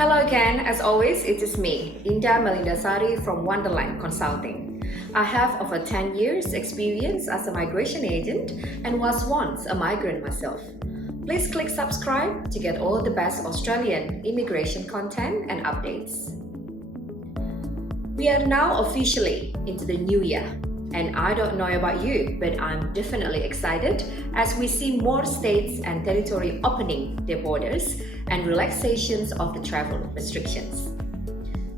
Hello again, as always, it is me, Indah Melindasari from Wonderland Consulting. I have over 10 years experience as a migration agent and was once a migrant myself. Please click subscribe to get all the best Australian immigration content and updates. We are now officially into the new year, and I don't know about you, but I'm definitely excited as we see more states and territory opening their borders and relaxations of the travel restrictions.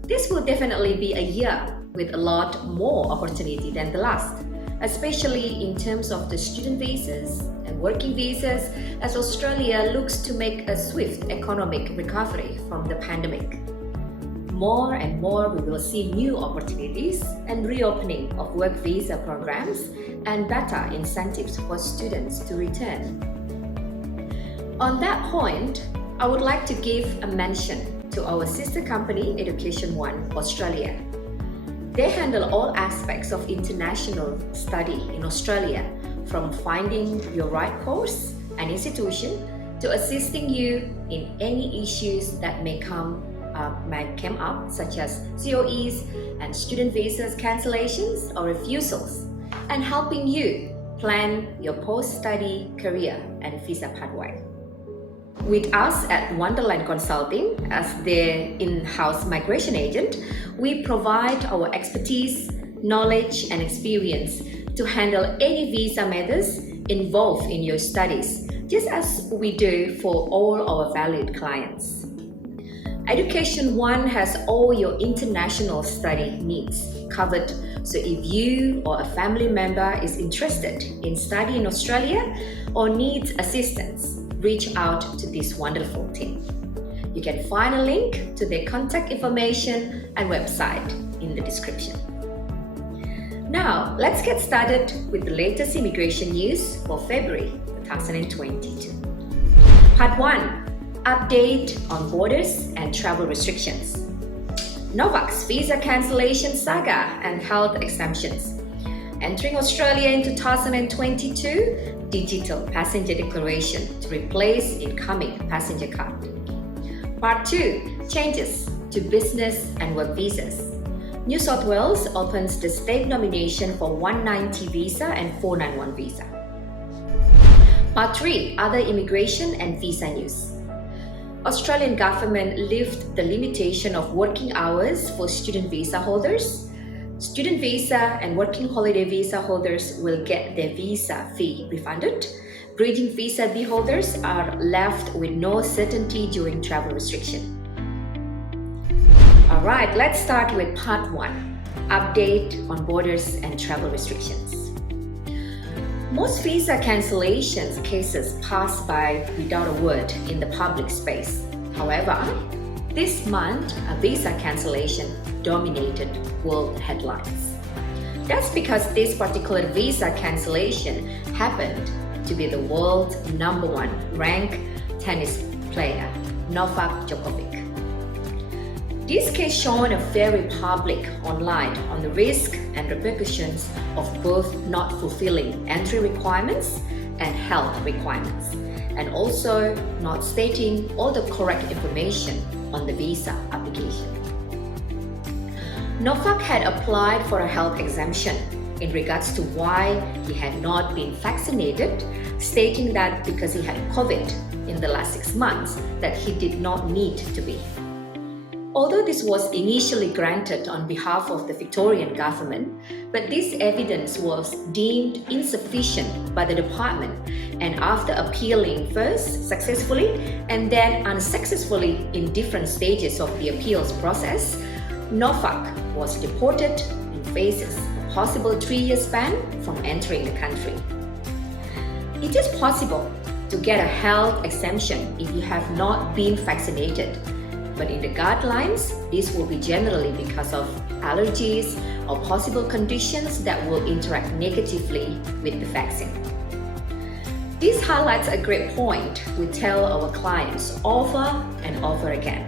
This will definitely be a year with a lot more opportunity than the last, especially in terms of the student visas and working visas, as Australia looks to make a swift economic recovery from the pandemic. More and more we will see new opportunities and reopening of work visa programs and better incentives for students to return. On that point, I would like to give a mention to our sister company Education One Australia. They handle all aspects of international study in Australia, from finding your right course and institution to assisting you in any issues that may come up, such as COEs and student visas cancellations or refusals, and helping you plan your post-study career and visa pathway. With us at Wonderland Consulting as their in-house migration agent, we provide our expertise, knowledge, and experience to handle any visa matters involved in your studies, just as we do for all our valued clients. Education One has all your international study needs covered, so if you or a family member is interested in studying in Australia or needs assistance, reach out to this wonderful team. You can find a link to their contact information and website in the description. Now, let's get started with the latest immigration news for February 2022. Part 1. Update on borders and travel restrictions. Novak's visa cancellation saga and health exemptions. Entering Australia in 2022, digital passenger declaration to replace incoming passenger card. Part 2. Changes to business and work visas. New South Wales opens the state nomination for 190 visa and 491 visa. Part 3. Other immigration and visa news. Australian government lift the limitation of working hours for student visa holders. Student visa and working holiday visa holders will get their visa fee refunded. Bridging visa B holders are left with no certainty during travel restriction. Alright, let's start with part 1. Update on borders and travel restrictions. Most visa cancellations cases pass by without a word in the public space. However, this month, a visa cancellation dominated world headlines. That's because this particular visa cancellation happened to be the world's #1 ranked tennis player, Novak Djokovic. This case shown a very public online on the risk and repercussions of both not fulfilling entry requirements and health requirements, and also not stating all the correct information on the visa application. Novak had applied for a health exemption in regards to why he had not been vaccinated, stating that because he had COVID in the last 6 months, that he did not need to be. Although this was initially granted on behalf of the Victorian government, but this evidence was deemed insufficient by the department, and after appealing first successfully and then unsuccessfully in different stages of the appeals process, Novak was deported and faces a possible 3-year ban from entering the country. It is possible to get a health exemption if you have not been vaccinated, but in the guidelines, this will be generally because of allergies or possible conditions that will interact negatively with the vaccine. This highlights a great point we tell our clients over and over again.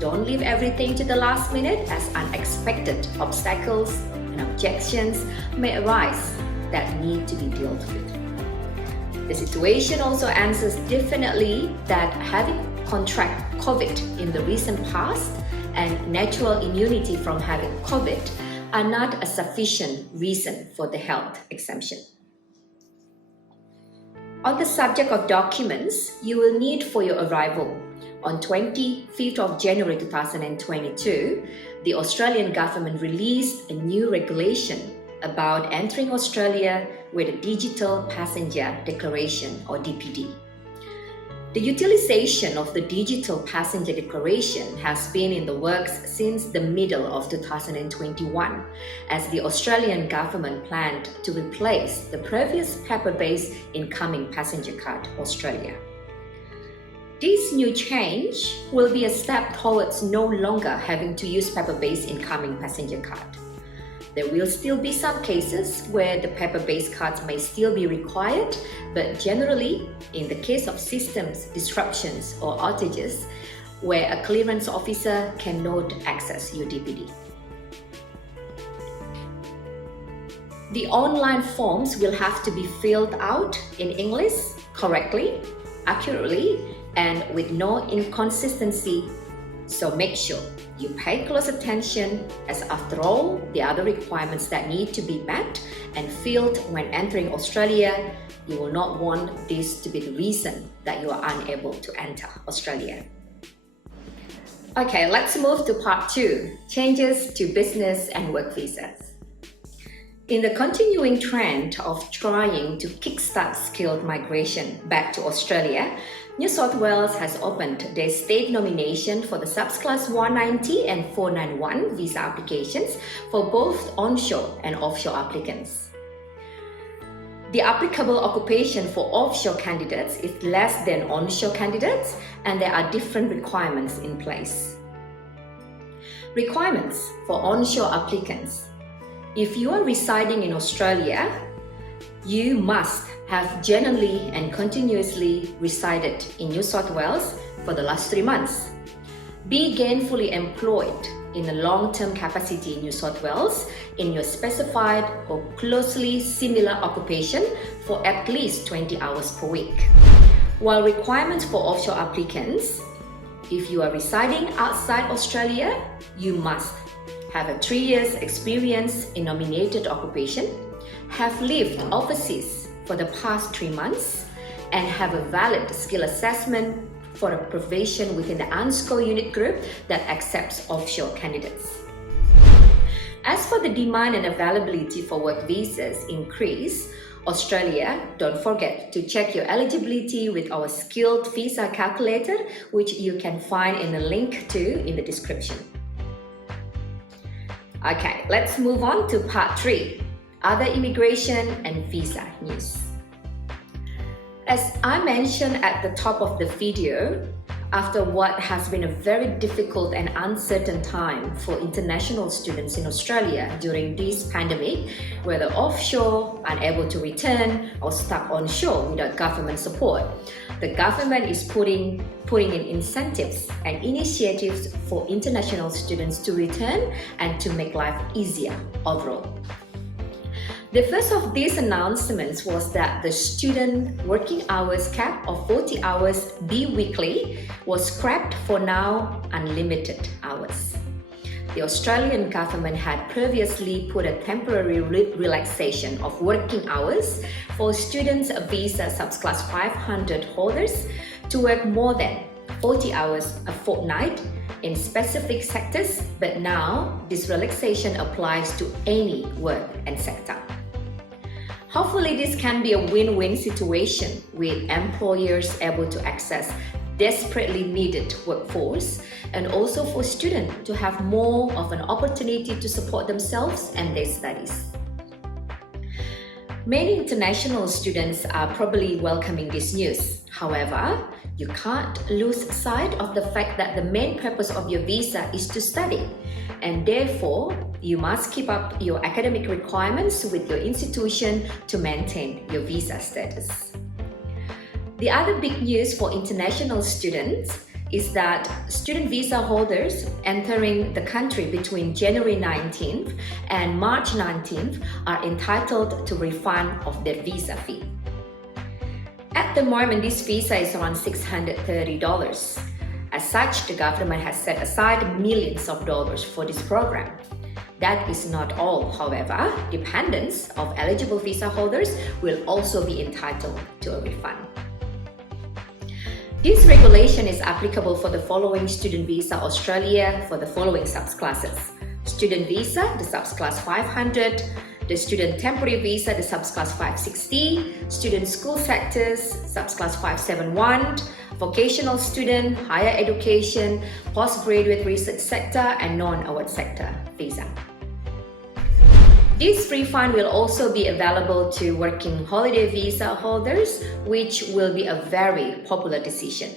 Don't leave everything to the last minute, as unexpected obstacles and objections may arise that need to be dealt with. The situation also answers definitely that having contract COVID in the recent past and natural immunity from having COVID are not a sufficient reason for the health exemption. On the subject of documents you will need for your arrival, on 25th of January 2022, the Australian government released a new regulation about entering Australia with a digital passenger declaration or DPD. The utilization of the digital passenger declaration has been in the works since the middle of 2021, as the Australian government planned to replace the previous paper-based incoming passenger card Australia. This new change will be a step towards no longer having to use paper-based incoming passenger card. There will still be some cases where the paper-based cards may still be required, but generally, in the case of systems disruptions or outages, where a clearance officer cannot access your DPD. The online forms will have to be filled out in English correctly, accurately, and with no inconsistency, so make sure you pay close attention, as after all, the other requirements that need to be met and filled when entering Australia, you will not want this to be the reason that you are unable to enter Australia. Okay, let's move to part 2, changes to business and work visas. In the continuing trend of trying to kickstart skilled migration back to Australia, New South Wales has opened their state nomination for the subclass 190 and 491 visa applications for both onshore and offshore applicants. The applicable occupation for offshore candidates is less than onshore candidates, and there are different requirements in place. Requirements for onshore applicants. If you are residing in Australia, you must have genuinely and continuously resided in New South Wales for the last 3 months. Be gainfully employed in a long-term capacity in New South Wales in your specified or closely similar occupation for at least 20 hours per week. While requirements for offshore applicants, if you are residing outside Australia, you must have a 3 years experience in nominated occupation, have lived overseas for the past 3 months, and have a valid skill assessment for a provision within the UNSCO unit group that accepts offshore candidates. As for the demand and availability for work visas increase, Australia, don't forget to check your eligibility with our skilled visa calculator, which you can find in the link to in the description. Okay, let's move on to part 3, other immigration and visa news. As I mentioned at the top of the video, after what has been a very difficult and uncertain time for international students in Australia during this pandemic, whether offshore, unable to return, or stuck onshore without government support, the government is putting in incentives and initiatives for international students to return and to make life easier overall. The first of these announcements was that the student working hours cap of 40 hours bi-weekly was scrapped for now unlimited hours. The Australian government had previously put a temporary relaxation of working hours for students visa subclass 500 holders to work more than 40 hours a fortnight in specific sectors, but now this relaxation applies to any work and sector. Hopefully this can be a win-win situation with employers able to access desperately needed workforce, and also for students to have more of an opportunity to support themselves and their studies. Many international students are probably welcoming this news. However, you can't lose sight of the fact that the main purpose of your visa is to study, and therefore you must keep up your academic requirements with your institution to maintain your visa status. The other big news for international students is that student visa holders entering the country between January 19th and March 19th are entitled to refund of their visa fee. At the moment, this visa is around $630. As such, the government has set aside millions of dollars for this program. That is not all, however. Dependents of eligible visa holders will also be entitled to a refund. This regulation is applicable for the following student visa Australia for the following subclasses. Student visa, the subclass 500, the student temporary visa, the subclass 560, student school sectors, subclass 571, vocational student, higher education, postgraduate research sector, and non-award sector visa. This refund will also be available to working holiday visa holders, which will be a very popular decision.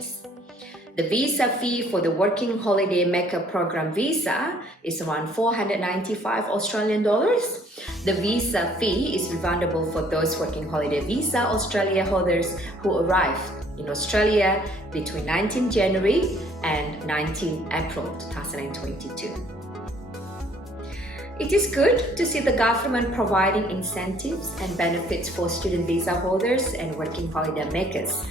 The visa fee for the Working Holiday Maker Program visa is around 495 Australian dollars. The visa fee is refundable for those Working Holiday Visa Australia holders who arrived in Australia between 19 January and 19 April 2022. It is good to see the government providing incentives and benefits for student visa holders and working holiday makers.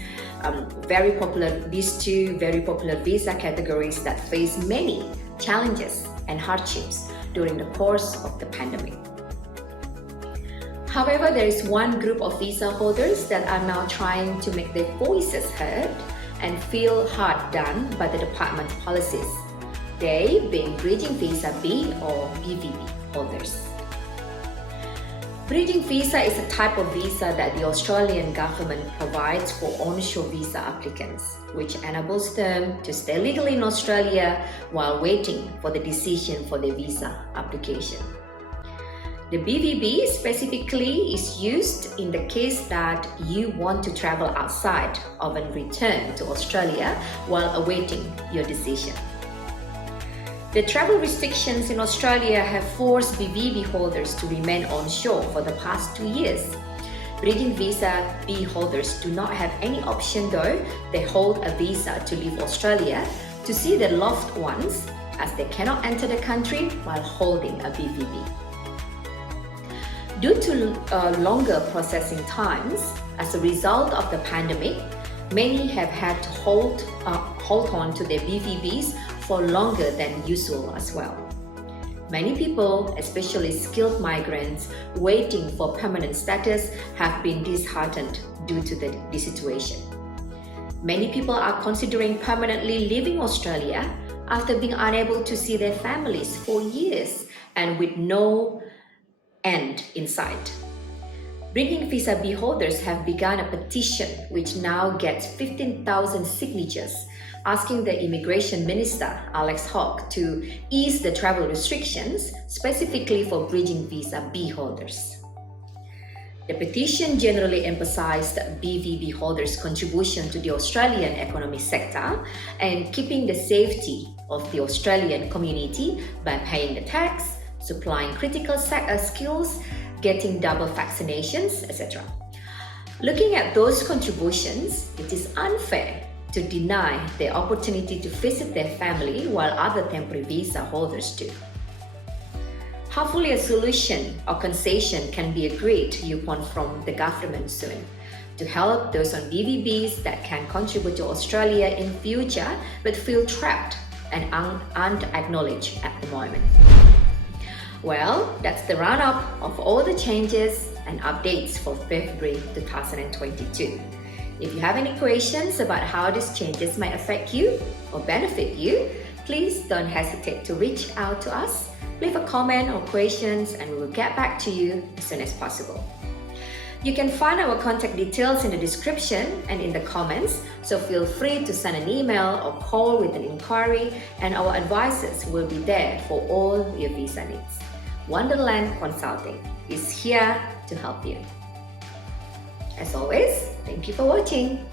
These two very popular visa categories that face many challenges and hardships during the course of the pandemic. However, there is one group of visa holders that are now trying to make their voices heard and feel hard done by the department's policies. They being Bridging Visa B or BVB holders. Bridging visa is a type of visa that the Australian government provides for onshore visa applicants, which enables them to stay legally in Australia while waiting for the decision for their visa application. The BVB specifically is used in the case that you want to travel outside of and return to Australia while awaiting your decision. The travel restrictions in Australia have forced BVB holders to remain onshore for the past 2 years. Bridging Visa B holders do not have any option though they hold a visa to leave Australia to see their loved ones, as they cannot enter the country while holding a BVB. Due to longer processing times as a result of the pandemic, many have had to hold on to their BVBs for longer than usual as well. Many people, especially skilled migrants waiting for permanent status, have been disheartened due to the situation. Many people are considering permanently leaving Australia after being unable to see their families for years and with no end in sight. Bridging Visa B holders have begun a petition which now gets 15,000 signatures, asking the Immigration Minister, Alex Hawke, to ease the travel restrictions specifically for Bridging Visa B holders. The petition generally emphasized BVB holders' contribution to the Australian economic sector and keeping the safety of the Australian community by paying the tax, supplying critical skills, getting double vaccinations, etc. Looking at those contributions, it is unfair to deny their opportunity to visit their family while other temporary visa holders do. Hopefully a solution or concession can be agreed upon from the government soon to help those on BVBs that can contribute to Australia in future but feel trapped and aren't acknowledged at the moment. Well, that's the roundup of all the changes and updates for February 2022. If you have any questions about how these changes might affect you or benefit you, please don't hesitate to reach out to us. Leave a comment or questions and we will get back to you as soon as possible. You can find our contact details in the description and in the comments, so feel free to send an email or call with an inquiry, and our advisors will be there for all your visa needs. Wonderland Consulting is here to help you. As always, thank you for watching.